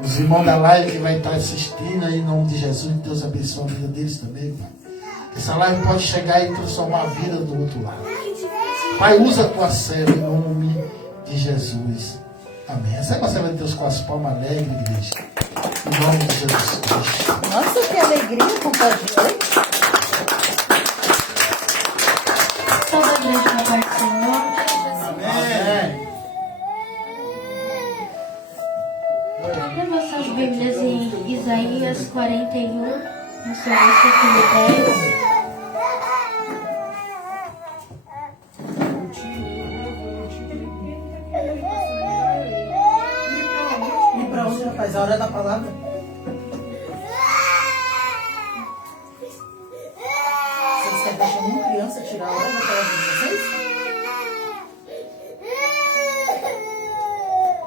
Os irmãos da live que vai estar assistindo aí, em nome de Jesus, Deus abençoe a vida deles também, Pai. Essa live pode chegar e transformar a vida do outro lado. Pai, usa a tua serva em nome de Jesus. Amém. Receba a serva de Deus com as palmas alegres, igreja. Em nome de Jesus Cristo. Nossa, que alegria, compadre. Toda a igreja da parte do Senhor. Amém. Abra vossas Bíblias em Isaías 41, no seu versículo 10. E pra onde, rapaz? A hora da palavra? Vocês querem deixar uma criança tirar a hora da palavra de vocês?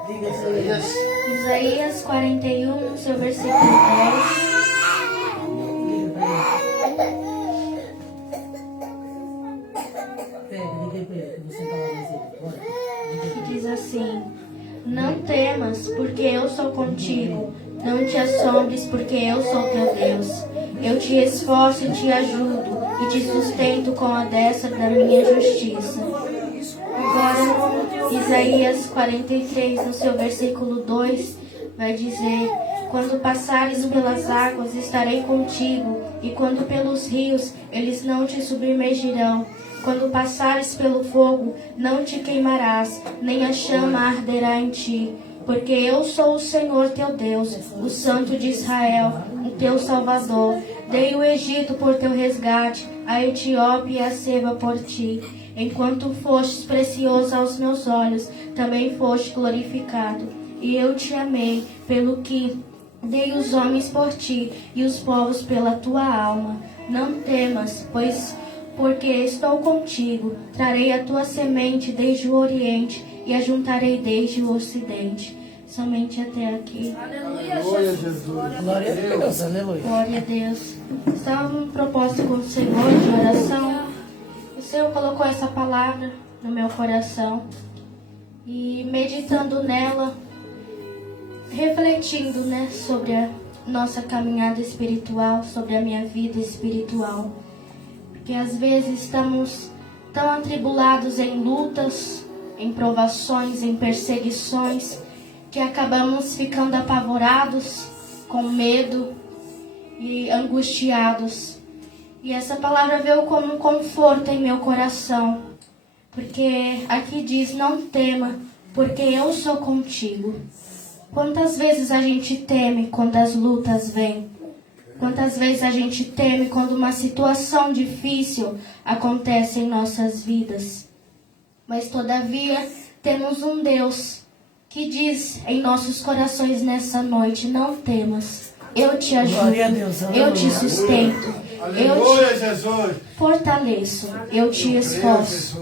Diga isso. Isaías 41, no seu versículo 10. Que diz assim: Não temas, porque eu sou contigo. Não te assombres, porque eu sou teu Deus. Eu te esforço e te ajudo, e te sustento com a destra da minha justiça. Agora, Isaías 43, no seu versículo 2, vai dizer: Quando passares pelas águas, estarei contigo, e quando pelos rios, eles não te submergirão. Quando passares pelo fogo, não te queimarás, nem a chama arderá em ti. Porque eu sou o Senhor teu Deus, o Santo de Israel, o teu Salvador. Dei o Egito por teu resgate, a Etiópia e a Seba por ti. Enquanto fostes precioso aos meus olhos, também foste glorificado. E eu te amei, pelo que dei os homens por ti, e os povos pela tua alma. Não temas, porque estou contigo. Trarei a tua semente desde o Oriente, e a juntarei desde o Ocidente. Somente até aqui. Aleluia, Jesus. Glória a Deus, aleluia. Glória a Deus. Estava um propósito com o Senhor de oração. O Senhor colocou essa palavra no meu coração. E meditando nela, refletindo, sobre a nossa caminhada espiritual, sobre a minha vida espiritual. Porque às vezes estamos tão atribulados em lutas, em provações, em perseguições, que acabamos ficando apavorados, com medo e angustiados. E essa palavra veio como um conforto em meu coração, porque aqui diz: não tema, porque eu sou contigo. Quantas vezes a gente teme quando as lutas vêm? Quantas vezes a gente teme quando uma situação difícil acontece em nossas vidas? Mas todavia temos um Deus que diz em nossos corações nessa noite: não temas, eu te ajudo, eu te sustento, eu te fortaleço, eu te esforço.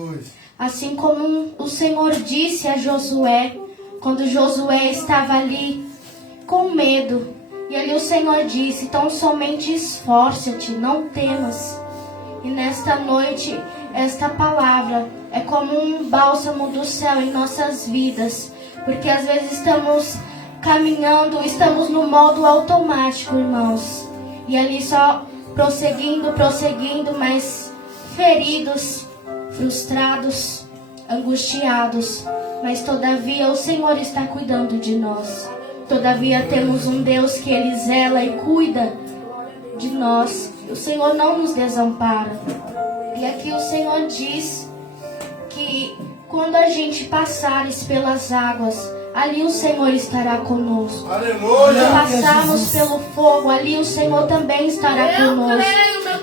Assim como o Senhor disse a Josué, quando Josué estava ali com medo, e ali o Senhor disse: então somente esforça-te, não temas. E nesta noite, esta palavra é como um bálsamo do céu em nossas vidas, porque às vezes estamos caminhando, estamos no modo automático, irmãos, e ali só prosseguindo, mas feridos, frustrados, angustiados. Mas todavia o Senhor está cuidando de nós. Todavia temos um Deus que Ele zela e cuida de nós. O Senhor não nos desampara. E aqui o Senhor diz que quando a gente passares pelas águas, ali o Senhor estará conosco. Quando passarmos pelo fogo, ali o Senhor também estará conosco.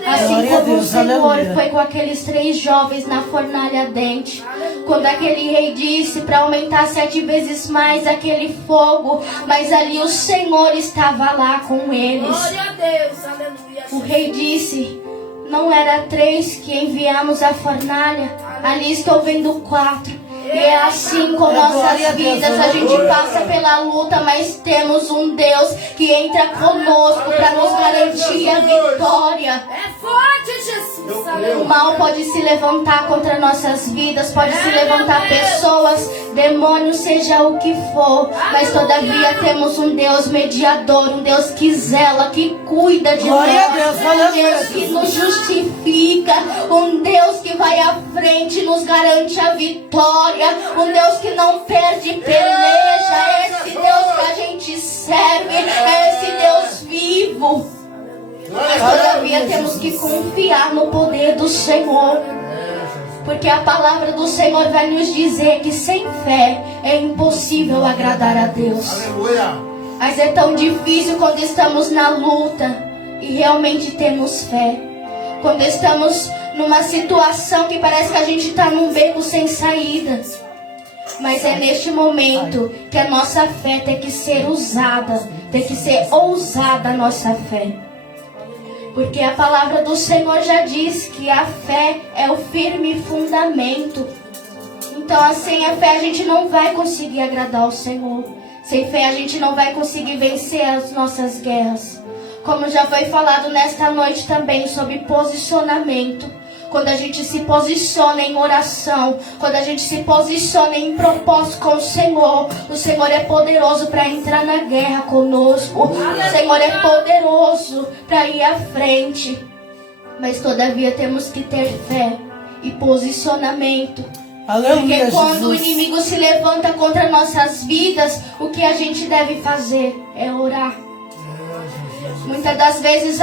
Assim como o Senhor foi com aqueles 3 jovens na fornalha ardente, quando aquele rei disse para aumentar 7 vezes mais aquele fogo, mas ali o Senhor estava lá com eles. Glória a Deus, aleluia. O rei disse: não era 3 que enviamos à fornalha, ali estou vendo 4. E é assim com nossas vidas, a gente passa pela luta, mas temos um Deus que entra conosco para nos garantir a vitória. É forte, Jesus. O mal pode se levantar contra nossas vidas, pode se levantar pessoas, demônios, seja o que for. Mas todavia temos um Deus mediador, um Deus que zela, que cuida de nós, um Deus que nos justifica, um Deus que vai à frente e nos garante a vitória, um Deus que não perde peleja. É esse Deus que a gente serve, é esse Deus vivo. Mas todavia temos que confiar no poder do Senhor, porque a palavra do Senhor vai nos dizer que sem fé é impossível agradar a Deus. Aleluia. Mas é tão difícil quando estamos na luta e realmente temos fé. Quando estamos numa situação que parece que a gente está num beco sem saída. Mas é neste momento que a nossa fé tem que ser usada, tem que ser ousada a nossa fé. Porque a palavra do Senhor já diz que a fé é o firme fundamento. Então, sem a fé a gente não vai conseguir agradar o Senhor. Sem fé a gente não vai conseguir vencer as nossas guerras. Como já foi falado nesta noite também sobre posicionamento. Quando a gente se posiciona em oração, quando a gente se posiciona em propósito com o Senhor é poderoso para entrar na guerra conosco. O Senhor é poderoso para ir à frente. Mas todavia temos que ter fé e posicionamento. Aleluia, Porque quando Jesus. o inimigo se levanta contra nossas vidas, o que a gente deve fazer é orar. Muitas das vezes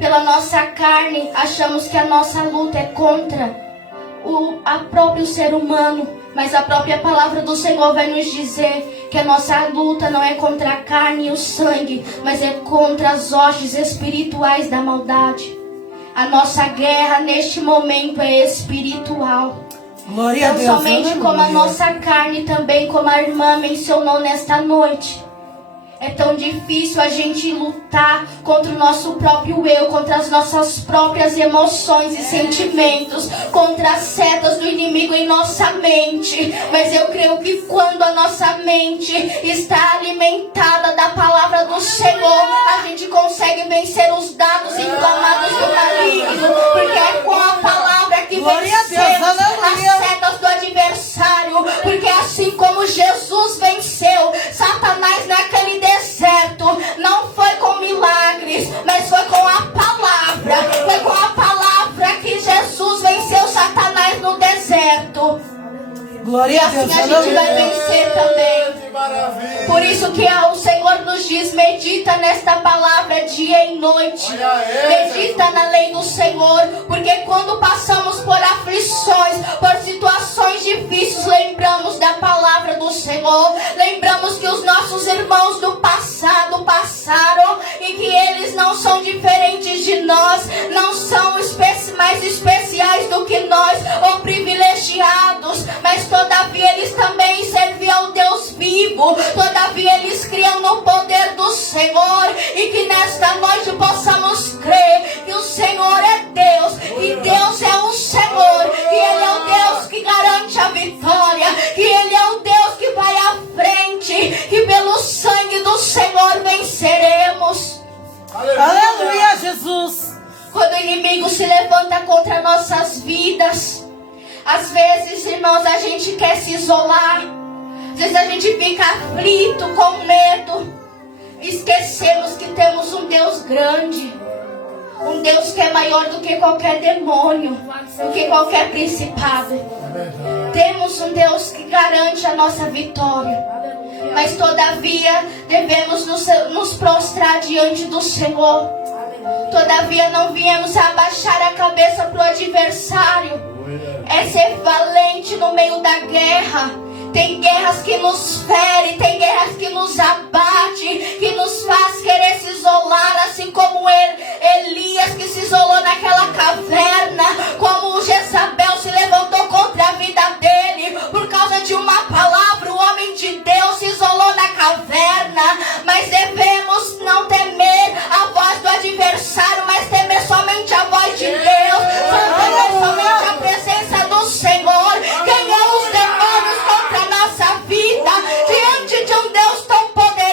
pela nossa carne, achamos que a nossa luta é contra o próprio ser humano. Mas a própria palavra do Senhor vai nos dizer que a nossa luta não é contra a carne e o sangue, mas é contra as hostes espirituais da maldade. A nossa guerra neste momento é espiritual. Glória a Não Deus. somente Aleluia. como a nossa carne, também como a irmã mencionou nesta noite. É tão difícil a gente lutar contra o nosso próprio eu, contra as nossas próprias emoções e sentimentos, contra as setas do inimigo em nossa mente. Mas eu creio que quando a nossa mente está alimentada da palavra do Senhor, a gente consegue vencer os dados inflamados do maligno, porque é com a palavra que Glória a Deus, vencemos aleluia. as setas do adversário. Porque assim como Jesus venceu Satanás naquele deserto, não foi com milagres, mas foi com a palavra. Foi com a palavra que Jesus venceu Satanás no deserto. Glória E a assim Deus. a gente vai Aleluia. vencer também. Que maravilha. Por isso que o Senhor nos diz, medita nesta palavra dia e noite. Olha aí, Medita na lei do Senhor. Porque quando passamos por aflições, por situações difíceis, lembramos da palavra do Senhor. Lembramos que os nossos irmãos do passado passaram e que eles não são diferentes de nós. Não são mais especiais do que nós ou privilegiados. Mas todavia eles também serviam ao Deus vivo. Todavia eles criam no poder do Senhor. E que nesta noite possamos crer que o Senhor é Deus. E Deus é o Senhor. Que Ele é o Deus que garante a vitória. Que Ele é o Deus que vai à frente. Que pelo sangue do Senhor venceremos. Aleluia, Jesus. Quando o inimigo se levanta contra nossas vidas, às vezes, irmãos, a gente quer se isolar. Às vezes a gente fica aflito, com medo. Esquecemos que temos um Deus grande. Um Deus que é maior do que qualquer demônio, do que qualquer principado. Temos um Deus que garante a nossa vitória. Mas todavia devemos nos prostrar diante do Senhor. Todavia não viemos abaixar a cabeça para o adversário. É ser valente no meio da guerra. Tem guerras que nos ferem, tem guerras que nos abate, que nos faz querer se isolar, assim como Elias que se isolou naquela caverna, como Jezabel se levantou contra a vida dele, por causa de uma palavra, o homem de Deus se isolou na caverna. Mas devemos não temer a voz do adversário, mas temer somente a voz de Deus, temer somente a presença do Senhor. Quem é os demônios contra a nossa vida, diante de um Deus tão poderoso?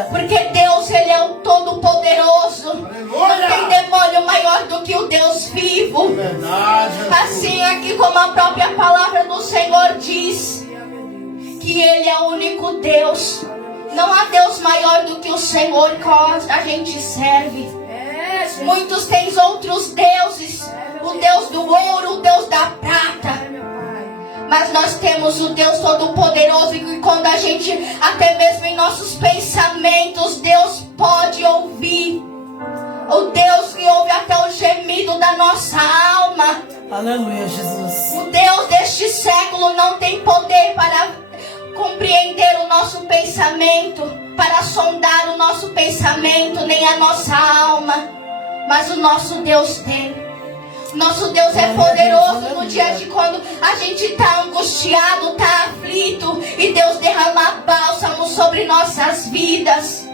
Aleluia. Porque Deus, Ele é o Todo-Poderoso. Não tem demônio maior do que o Deus vivo. Assim aqui como a própria palavra do Senhor diz, que Ele é o único Deus. Não há Deus maior do que o Senhor que a gente serve. Muitos têm outros deuses. O Deus do ouro, o Deus da prata. Mas nós temos o Deus Todo-Poderoso, e quando a gente, até mesmo em nossos pensamentos, Deus pode ouvir. O Deus que ouve até o gemido da nossa alma. Aleluia, Jesus. O Deus deste século não tem poder para compreender o nosso pensamento, para sondar o nosso pensamento, nem a nossa alma. Mas o nosso Deus tem. Nosso Deus é poderoso no dia de quando a gente está angustiado, está aflito, e Deus derramar bálsamo sobre nossas vidas.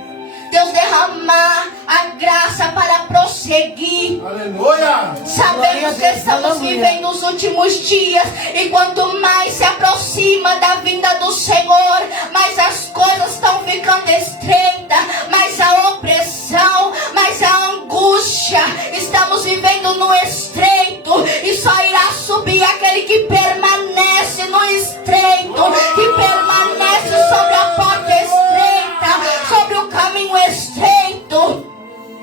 Deus derramar a graça para prosseguir. Aleluia! Sabemos que estamos vivendo os últimos dias, e quanto mais se aproxima da vinda do Senhor, mais as coisas estão ficando estreitas, mais a opressão, mais a angústia. Estamos vivendo no estreito, e só irá subir aquele que permanece no estreito, que permanece sobre a porta estreita, sobre o caminho estreito.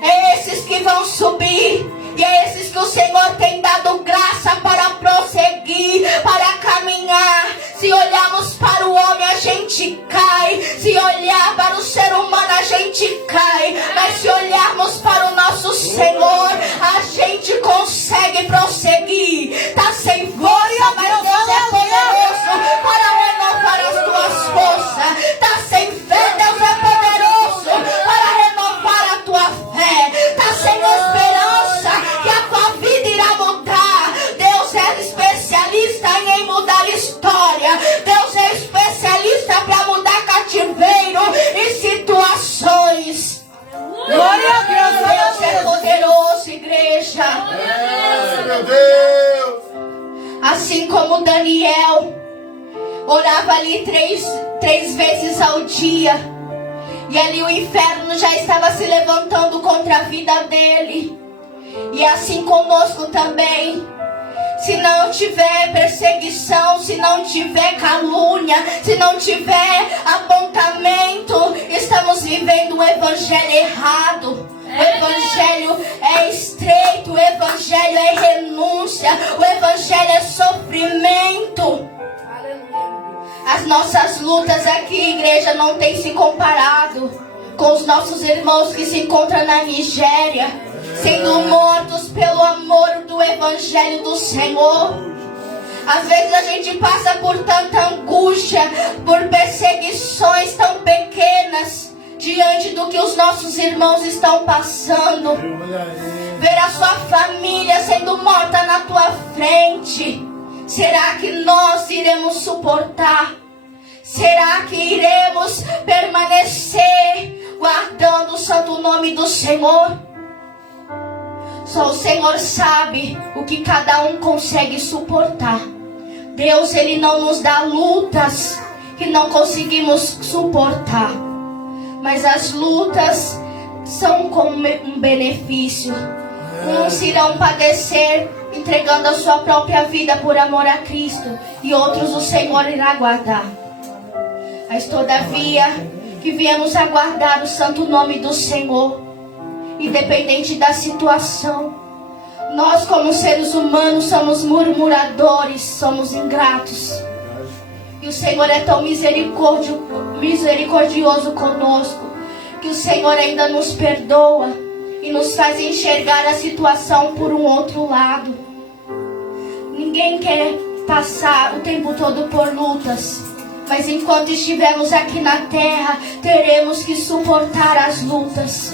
É esses que vão subir, e é esses que o Senhor tem dado graça para prosseguir, para caminhar. Se olharmos para o homem, a gente cai. Se olhar para o ser humano, a gente cai. Mas se olharmos para o nosso Senhor, a gente consegue prosseguir. Está sem força, mas Deus é poderoso para renovar as tuas forças. Está sem fé, Deus é poderoso para renovar a tua fé. Está sem esperança, que a tua vida irá mudar. Deus é especialista em mudar história. Deus é especialista para mudar cativeiro e situações. Glória a Deus. Deus é poderoso, igreja. Meu Deus! Assim como Daniel orava ali três vezes ao dia, e ali o inferno já estava se levantando contra a vida dele. E assim conosco também. Se não tiver perseguição, se não tiver calúnia, se não tiver apontamento, estamos vivendo um evangelho errado. O evangelho é estreito, o evangelho é renúncia, o evangelho é sofrimento. As nossas lutas aqui, igreja, não tem se comparado com os nossos irmãos que se encontram na Nigéria, sendo mortos pelo amor do evangelho do Senhor. Às vezes a gente passa por tanta angústia, por perseguições tão pequenas, diante do que os nossos irmãos estão passando. Ver a sua família sendo morta na tua frente. Será que nós iremos suportar? Será que iremos permanecer guardando o santo nome do Senhor? Só o Senhor sabe o que cada um consegue suportar. Deus, Ele não nos dá lutas que não conseguimos suportar. Mas as lutas são como um benefício. Uns irão padecer entregando a sua própria vida por amor a Cristo, e outros o Senhor irá guardar. Mas todavia que viemos aguardar o santo nome do Senhor, independente da situação. Nós, como seres humanos, somos murmuradores, somos ingratos. E o Senhor é tão misericordioso conosco, que o Senhor ainda nos perdoa e nos faz enxergar a situação por um outro lado. Ninguém quer passar o tempo todo por lutas, mas enquanto estivermos aqui na terra, teremos que suportar as lutas.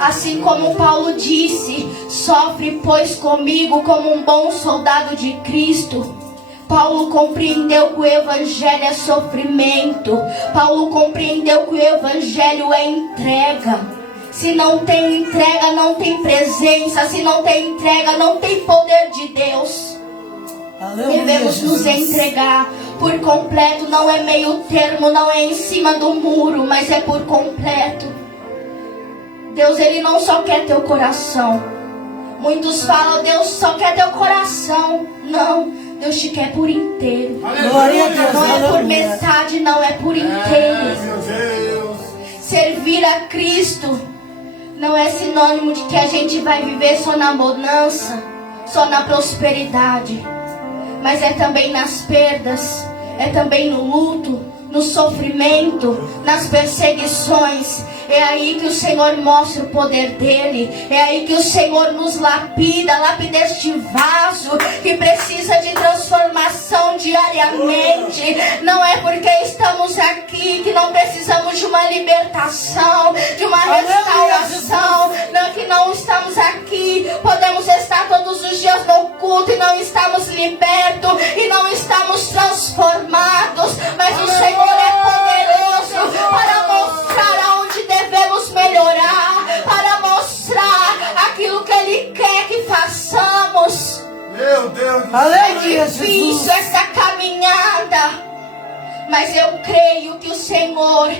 Assim como Paulo disse: sofre, pois, comigo como um bom soldado de Cristo. Paulo compreendeu que o evangelho é sofrimento. Paulo compreendeu que o evangelho é entrega. Se não tem entrega, não tem presença. Se não tem entrega, não tem poder de Deus. Devemos nos entregar por completo. Não é meio termo, não é em cima do muro, mas é por completo. Deus, Ele não só quer teu coração. Muitos falam, Deus só quer teu coração. Não, Deus te quer por inteiro. Glória a Deus. Não é por metade, não, é por inteiro. Servir a Cristo não é sinônimo de que a gente vai viver só na bonança, só na prosperidade, mas é também nas perdas, é também no luto, no sofrimento, nas perseguições. É aí que o Senhor mostra o poder dele. É aí que o Senhor nos lapida este vaso que precisa de transformação diariamente. Não é porque estamos aqui que não precisamos de uma libertação, de uma restauração. Não, que não estamos aqui, podemos estar todos os dias no culto e não estamos libertos e não estamos transformados, mas o Senhor é poderoso para mostrar aonde devemos melhorar, para mostrar aquilo que Ele quer que façamos. Meu Deus, é difícil essa caminhada, mas eu creio que o Senhor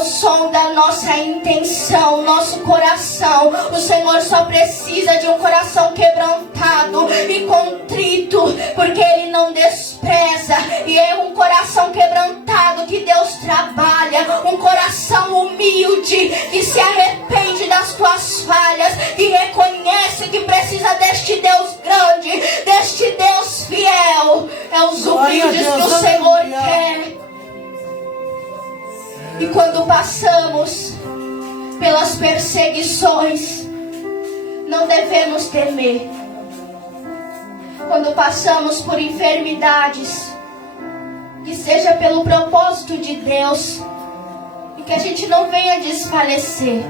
sonda a nossa intenção, nosso coração. O Senhor só precisa de um coração quebrantado e contrito, porque Ele não despreza. E é um coração quebrantado que Deus trabalha, um coração humilde que se arrepende das tuas falhas, que reconhece que precisa deste Deus grande, deste Deus fiel. É os humildes que o Senhor quer. E quando passamos pelas perseguições, não devemos temer. Quando passamos por enfermidades, que seja pelo propósito de Deus, e que a gente não venha desfalecer.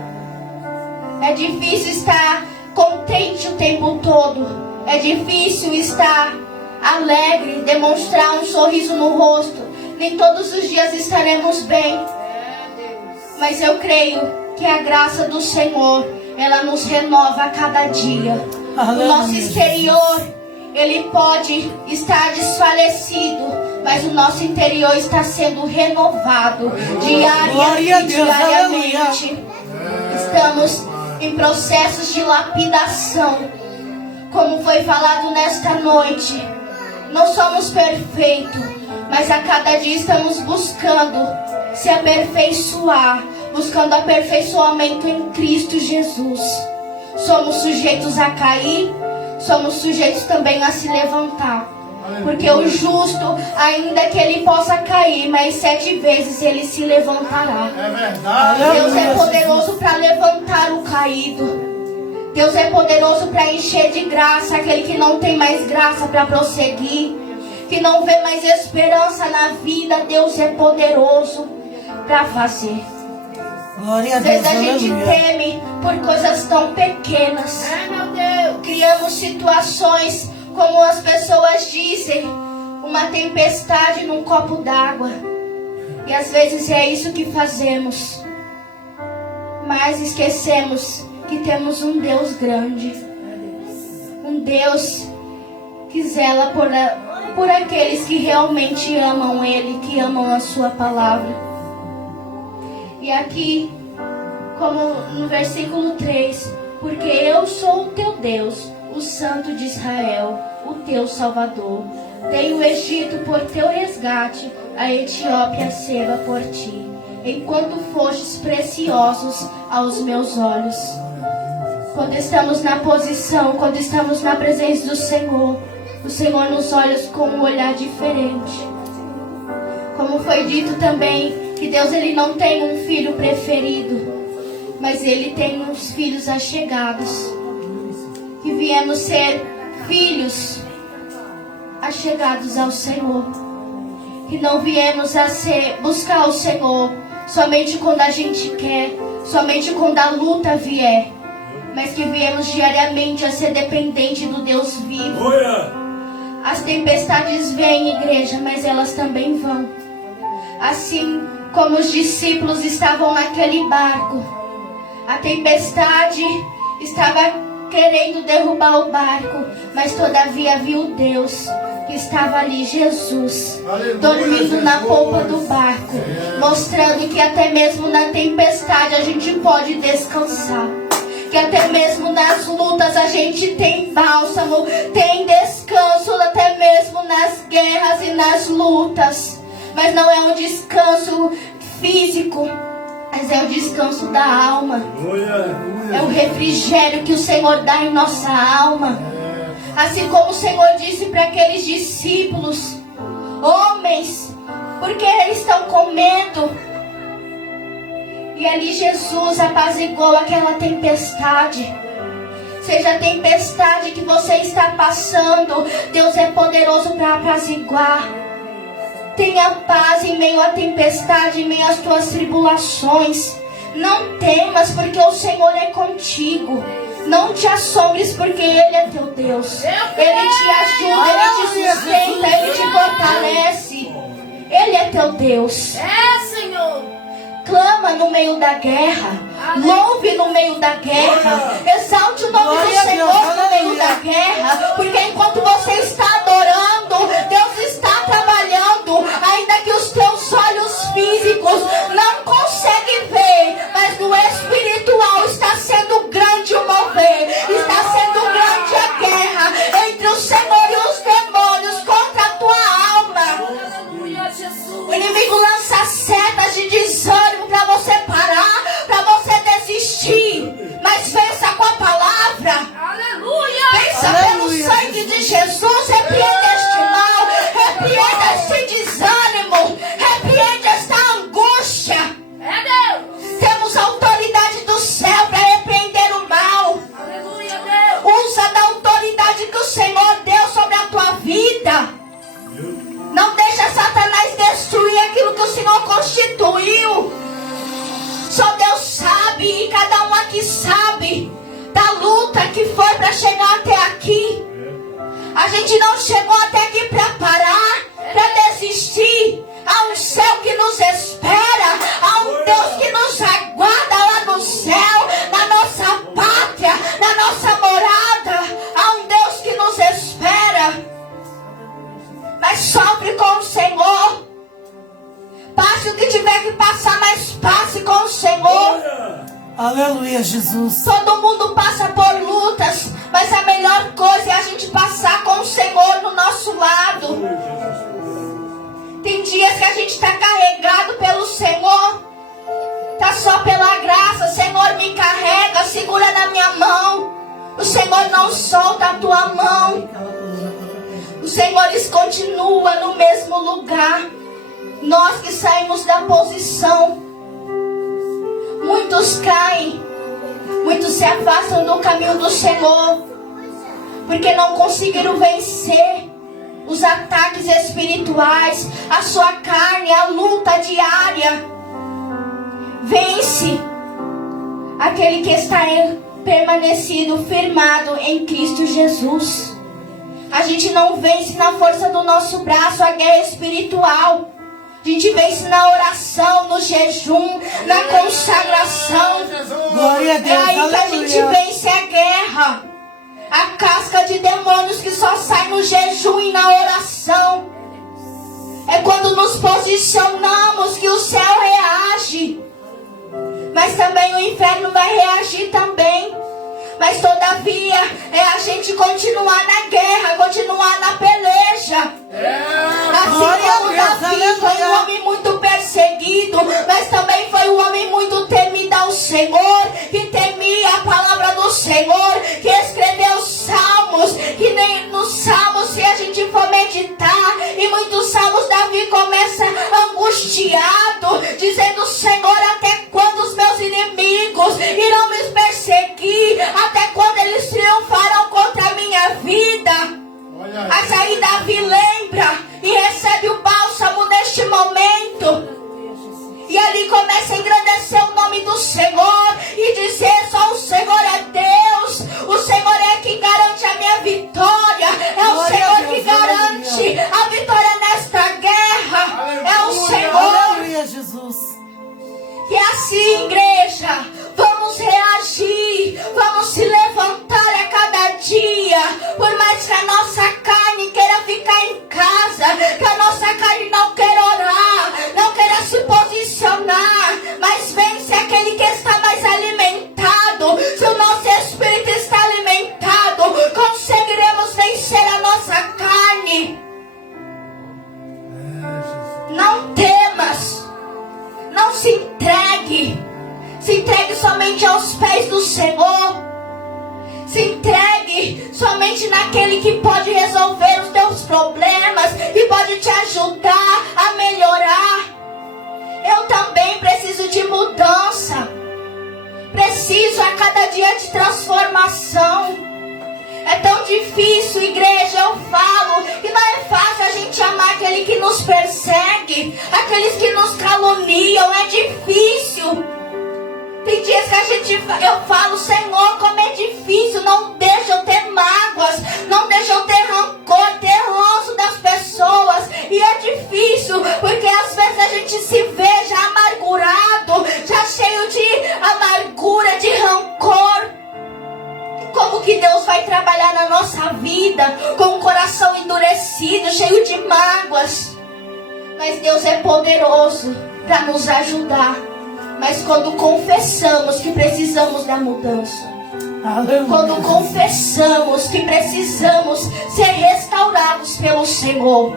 É difícil estar contente o tempo todo. É difícil estar alegre, demonstrar um sorriso no rosto. Nem todos os dias estaremos bem. Mas eu creio que a graça do Senhor, ela nos renova a cada dia. O nosso exterior, ele pode estar desfalecido, mas o nosso interior está sendo renovado diariamente. Estamos em processos de lapidação, como foi falado nesta noite. Não somos perfeitos, mas a cada dia estamos buscando se aperfeiçoar, buscando aperfeiçoamento em Cristo Jesus. Somos sujeitos a cair, somos sujeitos também a se levantar. Porque o justo, ainda que ele possa cair, mas 7 vezes ele se levantará. é verdade. Deus é poderoso para levantar o caído. Deus é poderoso para encher de graça aquele que não tem mais graça para prosseguir, que não vê mais esperança na vida. Deus é poderoso para fazer. Glória a Às Deus, vezes a gente teme por coisas tão pequenas. Meu Deus. Criamos situações, como as pessoas dizem, uma tempestade num copo d'água. E às vezes é isso que fazemos. Mas esquecemos que temos um Deus grande. Um Deus que zela por aqueles que realmente amam Ele, que amam a sua palavra. E aqui, como no versículo 3, porque eu sou o teu Deus, o Santo de Israel, o teu Salvador. Dei o Egito por teu resgate, a Etiópia Seba por ti, enquanto fostes preciosos aos meus olhos. Quando estamos na posição, quando estamos na presença do Senhor, o Senhor nos olha com um olhar diferente. Como foi dito também, que Deus ele não tem um filho preferido, mas Ele tem uns filhos achegados. Que viemos ser filhos achegados ao Senhor. Que não viemos buscar o Senhor somente quando a gente quer, somente quando a luta vier, mas que viemos diariamente a ser dependente do Deus vivo. As tempestades vêm, igreja, mas elas também vão. Assim como os discípulos estavam naquele barco, a tempestade estava querendo derrubar o barco, mas todavia viu Deus, que estava ali, Jesus, Aleluia, dormindo na Jesus. polpa do barco, mostrando que até mesmo na tempestade a gente pode descansar. Que até mesmo nas lutas a gente tem bálsamo, tem descanso, até mesmo nas guerras e nas lutas. Mas não é um descanso físico, mas é o descanso da alma. É o refrigério que o Senhor dá em nossa alma. Assim como o Senhor disse para aqueles discípulos: homens, por que eles estão com medo? E ali Jesus apaziguou aquela tempestade. Seja a tempestade que você está passando, Deus é poderoso para apaziguar. Tenha paz em meio à tempestade, em meio às tuas tribulações. Não temas, porque o Senhor é contigo. Não te assombres, porque Ele é teu Deus. Ele te ajuda, Ele te sustenta, Ele te fortalece. Ele é teu Deus. Senhor. Clama no meio da guerra. Louve no meio da guerra. Exalte o nome do Senhor no meio da guerra. Porque enquanto você está adorando, Deus está trabalhando. Ainda que os teus olhos físicos não conseguem ver, mas no espiritual está sendo grande o mover. Está sendo grande a guerra entre o Senhor e os demônios contra a tua alma. Aleluia, Jesus. O inimigo lança setas de desânimo para você parar, para você desistir. Mas vença com a palavra. Aleluia. Vença pelo sangue de Jesus. Repreenda este mal. Repreenda este desânimo. Repreenda esta angústia. Deus. Temos a autoridade do céu para repreender o mal. Aleluia, Deus. Usa da autoridade que o Senhor deu sobre a tua vida. Não deixa Satanás destruir aquilo que o Senhor constituiu. Só Deus sabe, e cada um aqui sabe da luta que foi para chegar até aqui. A gente não chegou até aqui para parar, para desistir. Há um céu que nos espera, há um Deus que nos aguarda lá no céu, na nossa pátria, na nossa morada. Há um Deus que nos espera. Mas sofre com o Senhor. Passe o que tiver que passar, mas passe com o Senhor. Aleluia, Jesus. Todo mundo passa por lutas, mas a melhor coisa é a gente passar com o Senhor no nosso lado. Tem dias que a gente está carregado pelo Senhor. Está só pela graça. Senhor, me carrega, segura na minha mão. O Senhor não solta a tua mão. O Senhor continua no mesmo lugar. Nós que saímos da posição, muitos caem, muitos se afastam do caminho do Senhor, porque não conseguiram vencer os ataques espirituais, a sua carne, a luta diária. Vence aquele que está permanecido, firmado em Cristo Jesus. A gente não vence na força do nosso braço a guerra espiritual. A gente vence na oração, no jejum, na consagração. Glória a Deus. É aí que a gente Aleluia. vence a guerra. A casca de demônios que só sai no jejum e na oração. É quando nos posicionamos que o céu reage. Mas também o inferno vai reagir também. Mas todavia é a gente continuar na guerra, continuar na peleja. Assim como Davi foi um homem muito perseguido, mas também foi um homem muito temido ao Senhor, que temia a palavra do Senhor, que escreveu salmos, que nem nos salmos, se a gente for meditar, e muitos salmos Davi começa angustiado, dizendo: Senhor, até quando os meus inimigos irão me perseguir? Até quando eles triunfarão contra a minha vida? Mas aí Davi lembra e recebe o bálsamo neste momento. E ali começa a engrandecer o nome do Senhor e dizer: só o Senhor é Deus. O Senhor é quem garante a minha vitória. É o Senhor que garante a vitória nesta guerra. É o Senhor. Aleluia, Jesus. E assim, igreja, vamos reagir, vamos se levantar. É dia, por mais que a nossa carne queira ficar em casa, que a nossa carne não queira orar, não queira se posicionar, mas vence aquele que está mais alimentado. Se o nosso espírito está alimentado, conseguiremos vencer a nossa carne. Não temas, não se entregue somente aos pés do Senhor. Se entregue somente naquele que pode resolver os teus problemas e pode te ajudar a melhorar. Eu também preciso de mudança. Preciso a cada dia de transformação. É tão difícil, igreja, eu falo que não é fácil a gente amar aquele que nos persegue, aqueles que nos caluniam, é difícil. Tem dias que eu falo, Senhor, como é difícil, não deixa eu ter mágoas, não deixa eu ter rancor, ter ranço das pessoas. E é difícil, porque às vezes a gente se vê já amargurado, já cheio de amargura, de rancor. Como que Deus vai trabalhar na nossa vida com o coração endurecido, cheio de mágoas? Mas Deus é poderoso para nos ajudar. Mas quando confessamos que precisamos da mudança, quando confessamos que precisamos ser restaurados pelo Senhor,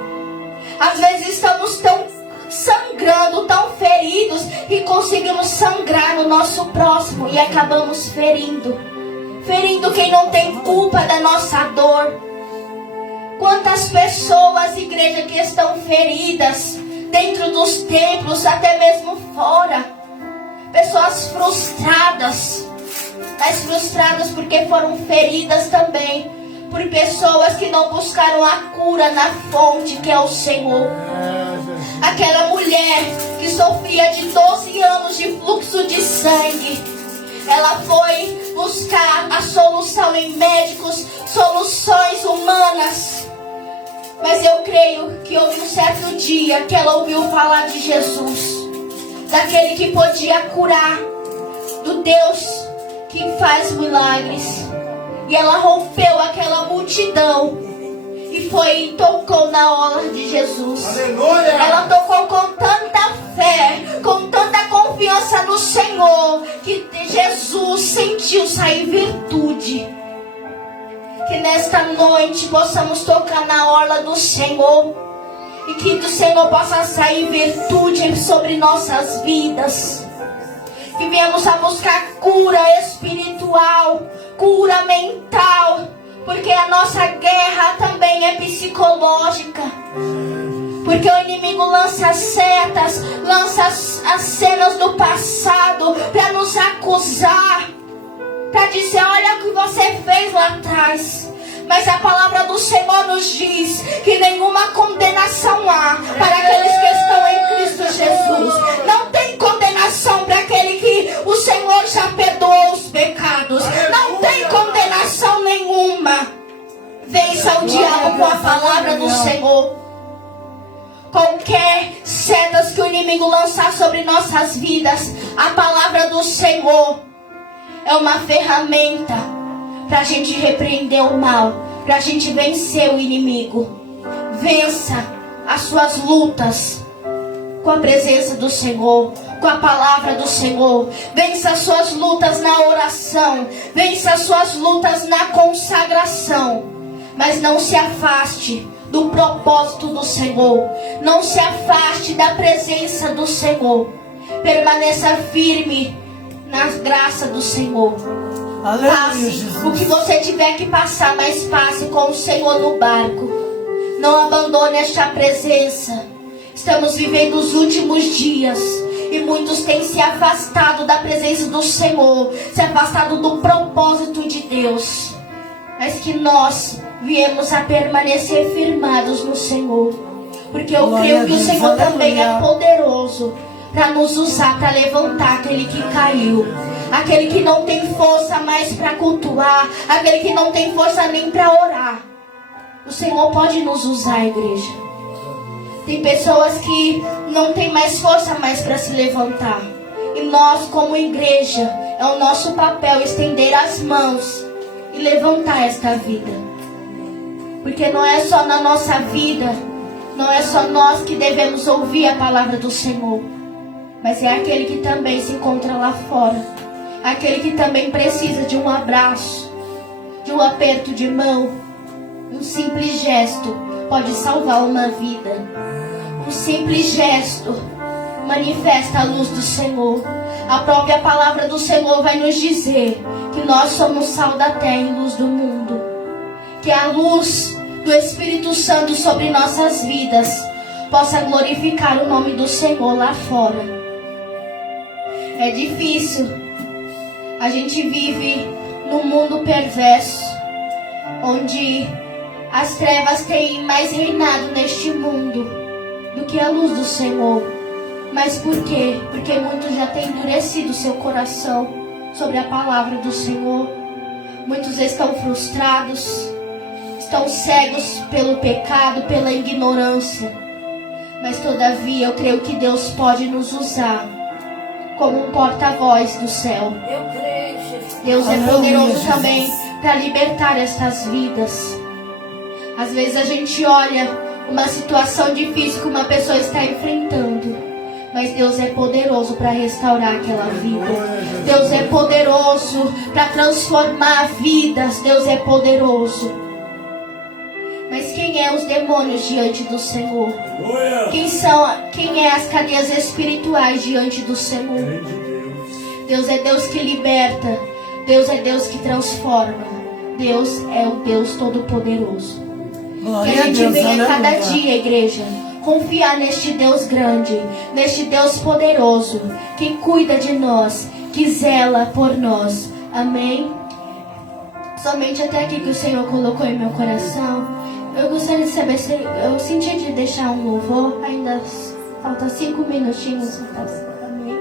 às vezes estamos tão sangrando, tão feridos, que conseguimos sangrar no nosso próximo e acabamos ferindo quem não tem culpa da nossa dor. Quantas pessoas, igreja, que estão feridas dentro dos templos, até mesmo fora. Pessoas frustradas, mas frustradas porque foram feridas também por pessoas que não buscaram a cura na fonte, que é o Senhor. Aquela mulher que sofria de 12 anos de fluxo de sangue, ela foi buscar a solução em médicos, soluções humanas. Mas eu creio que houve um certo dia que ela ouviu falar de Jesus, daquele que podia curar, do Deus que faz milagres. E ela rompeu aquela multidão e foi e tocou na orla de Jesus. Aleluia! Ela tocou com tanta fé, com tanta confiança no Senhor, que Jesus sentiu sair virtude. Que nesta noite possamos tocar na orla do Senhor e que do Senhor possa sair virtude sobre nossas vidas. Que viemos a buscar cura espiritual, cura mental, porque a nossa guerra também é psicológica. Porque o inimigo lança setas, lança as cenas do passado para nos acusar, para dizer: olha o que você fez lá atrás. Mas a palavra do Senhor nos diz que nenhuma condenação há para aqueles que estão em Cristo Jesus. Não tem condenação para aquele que o Senhor já perdoou os pecados. Não tem condenação nenhuma. Vença o diabo com a palavra do Senhor. Qualquer setas que o inimigo lançar sobre nossas vidas, a palavra do Senhor é uma ferramenta para a gente repreender o mal, para a gente vencer o inimigo. Vença as suas lutas com a presença do Senhor, com a palavra do Senhor. Vença as suas lutas na oração, vença as suas lutas na consagração. Mas não se afaste do propósito do Senhor, não se afaste da presença do Senhor. Permaneça firme na graça do Senhor. Passe o que você tiver que passar, mas passe com o Senhor no barco. Não abandone esta presença. Estamos vivendo os últimos dias e muitos têm se afastado da presença do Senhor, se afastado do propósito de Deus. Mas que nós viemos a permanecer firmados no Senhor, porque eu creio que o Senhor também é poderoso para nos usar, para levantar aquele que caiu, aquele que não tem força mais para cultuar, aquele que não tem força nem para orar. O Senhor pode nos usar, igreja. Tem pessoas que não tem mais força mais para se levantar, e nós, como igreja, é o nosso papel estender as mãos e levantar esta vida. Porque não é só na nossa vida, não é só nós que devemos ouvir a palavra do Senhor, mas é aquele que também se encontra lá fora, aquele que também precisa de um abraço, de um aperto de mão. Um simples gesto pode salvar uma vida. Um simples gesto manifesta a luz do Senhor. A própria palavra do Senhor vai nos dizer que nós somos sal da terra e luz do mundo. Que a luz do Espírito Santo sobre nossas vidas possa glorificar o nome do Senhor lá fora. É difícil. A gente vive num mundo perverso, onde as trevas têm mais reinado neste mundo do que a luz do Senhor. Mas por quê? Porque muitos já têm endurecido seu coração sobre a palavra do Senhor. Muitos estão frustrados, estão cegos pelo pecado, pela ignorância. Mas todavia eu creio que Deus pode nos usar como um porta-voz do céu. Eu creio, Jesus. Deus é Aleluia, poderoso Jesus. também para libertar estas vidas. Às vezes a gente olha uma situação difícil que uma pessoa está enfrentando, mas Deus é poderoso para restaurar aquela vida. Deus é poderoso para transformar vidas. Deus é poderoso. Mas quem é os demônios diante do Senhor? Quem é as cadeias espirituais diante do Senhor? Deus é Deus que liberta. Deus é Deus que transforma. Deus é o Deus Todo-Poderoso. Que Glória a gente Deus, venha cada aleluia. dia, igreja, confiar neste Deus grande, neste Deus poderoso, que cuida de nós, que zela por nós. Amém? Somente até aqui que o Senhor colocou em meu coração. Eu gostaria de saber se eu senti de deixar um louvor. Ainda falta 5 minutinhos. Amém?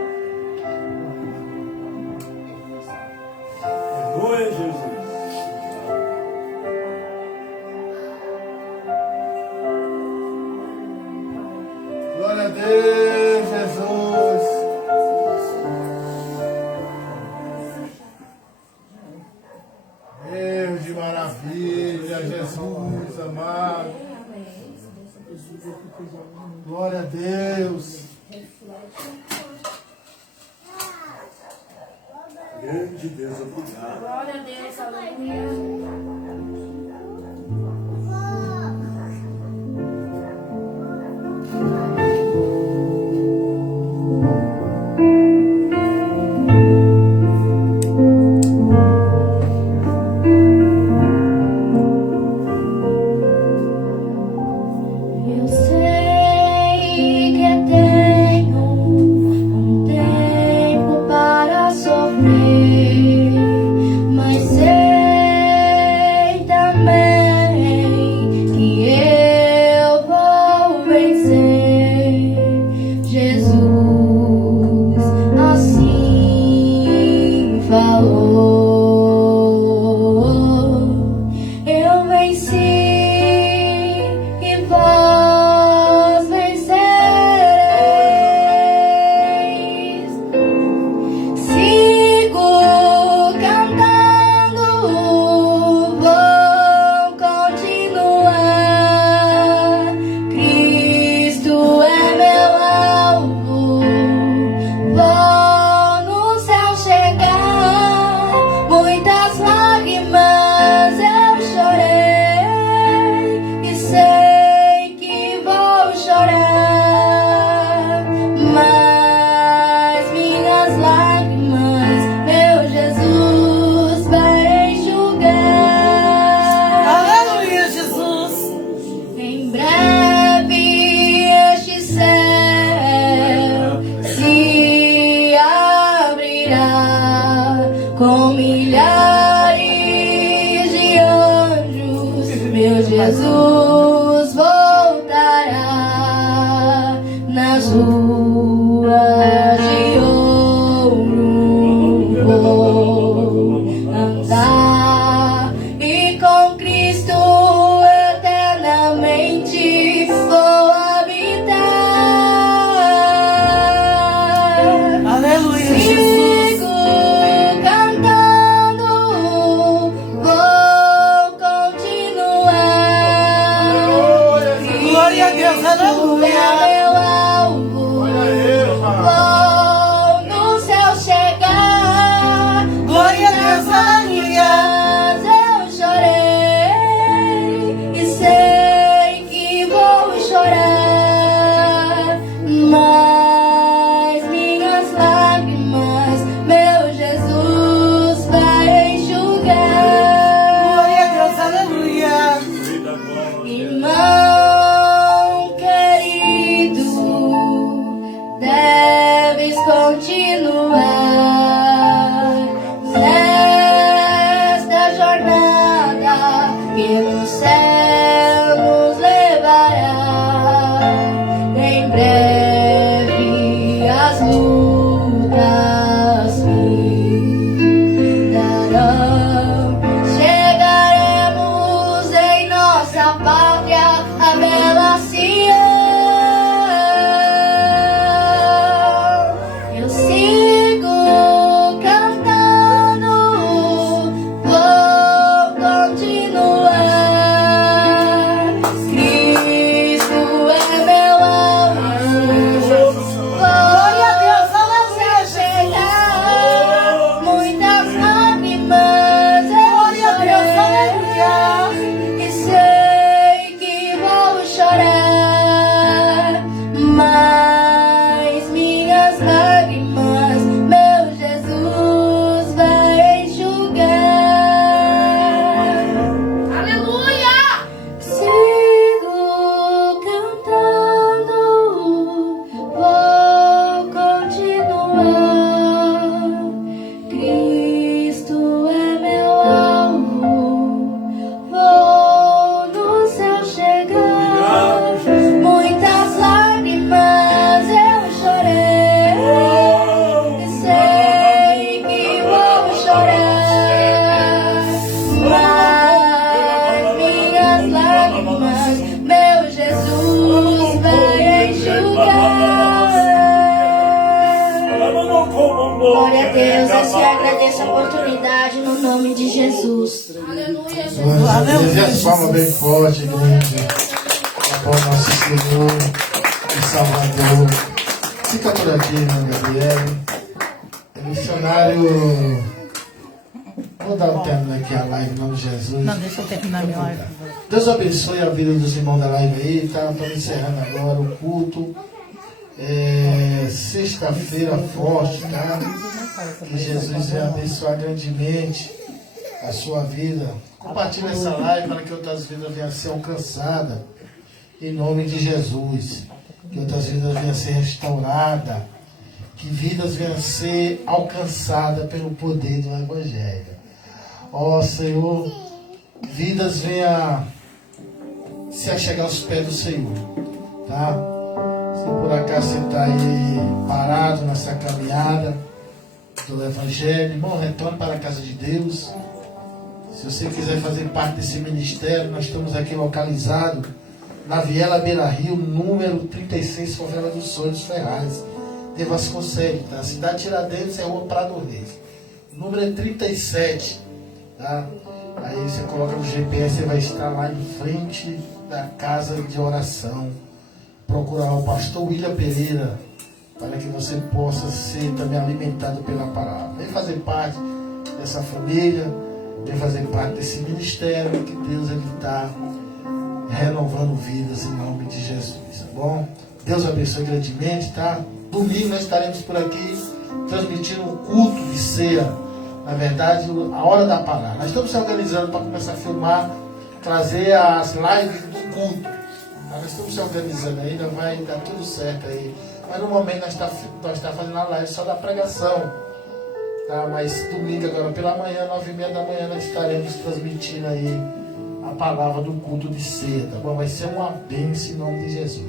Oi, Jesus. Glória a Deus, Jesus. Deus de maravilha, Jesus amado. Glória a Deus. Grande Deus, obrigado. Glória a Deus, aleluia. Eu sei que tenho um tempo para sofrer, mas sei também que eu vou vencer. Jesus assim falou. Eu venci e vós vencereis. Sigo cantando, vou continuar. Cristo é meu alvo, vou no céu chegar. Muitas lágrimas eu chorei e sei que vou chorar, mas minhas lágrimas meu Jesus vai enxugar. Aleluia, Jesus. Em breve este céu se abrirá com milhares de anjos. Meu Jesus voltará nas ruas de ouro. Vou andar e com Cristo eternamente vou habitar. Aleluia, Jesus. Sigo cantando, vou Irmão querido, deves continuar esta jornada que no céu nos levará. Em breve as lutas darão. Chegaremos em nossa pátria, a bela Sião. Eu sigo cantando, vou continuar. Cristo é meu amor. Glória a Deus, aleluia. Chegar, muitas lágrimas eu chorei, e sei que vou chorar, mas minhas lágrimas meu Jesus vai enxugar. Aleluia! Sigo cantando, vou continuar. Cristo é meu alvo, vou no céu chegar. Muitas lágrimas eu chorei, e sei que vou chorar, mas minhas lágrimas meu Jesus vai enxugar. Glória a Deus, eu te agradeço a oportunidade no nome de Jesus. Aleluia, Jesus. Glória a Deus. E as palmas bem fortes, igreja. Após nosso Senhor e Salvador. Fica por aqui, irmão Gabriel. Missionário. Vou dar o término aqui a live em nome de Jesus. Não, deixa eu terminar minha live. Deus abençoe a vida dos irmãos da live aí, tá? Estamos encerrando agora o culto. Sexta-feira forte, tá? Que Jesus venha abençoar grandemente a sua vida. Compartilhe essa live para que outras vidas venham a ser alcançadas. Em nome de Jesus. Que outras vidas venham a ser restauradas. Que vidas venham a ser alcançadas pelo poder do Evangelho. Ó Senhor, vidas venham se achegar aos pés do Senhor. Tá? Se por acaso você está aí parado nessa caminhada do Evangelho, irmão, retorne para a casa de Deus. Se você quiser fazer parte desse ministério, nós estamos aqui localizados na Viela Beira Rio, número 36, Favela dos Sonhos Ferraz, de Vasconcelos, tá? Cidade Tiradentes, é Rua Prado Reis. O número é 37, tá? Aí você coloca no GPS, você vai estar lá em frente da casa de oração. Procurar o pastor William Pereira, para que você possa ser também alimentado pela palavra. Vem fazer parte dessa família, vem fazer parte desse ministério, que Deus está renovando vidas em nome de Jesus, tá bom? Deus abençoe grandemente, tá? Domingo nós estaremos por aqui transmitindo um culto de ceia, na verdade, a hora da palavra. Nós estamos se organizando para começar a filmar, trazer as lives do culto. Nós estamos se organizando ainda, vai dar tudo certo aí. Mas no momento nós está fazendo a live só da pregação. Tá? Mas domingo agora pela manhã, 9h30 da manhã, nós estaremos transmitindo aí a palavra do culto de ceia. Tá bom? Vai ser uma bênção em nome de Jesus.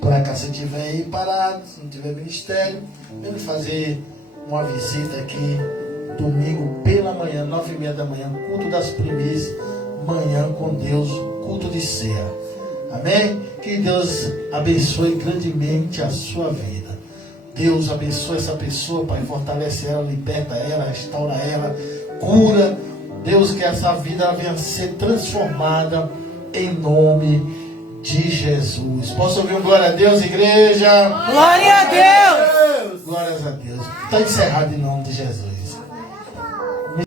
Por acaso você estiver aí parado, se não tiver ministério, vem fazer uma visita aqui domingo pela manhã, 9h30 da manhã, culto das primícias, manhã com Deus, culto de ceia. Amém? Que Deus abençoe grandemente a sua vida. Deus abençoe essa pessoa, Pai, fortalece ela, liberta ela, restaura ela, cura. Deus, que essa vida venha a ser transformada em nome de Jesus. Posso ouvir um glória a Deus, igreja? Glória a Deus! Glórias a Deus. Está encerrado em nome de Jesus.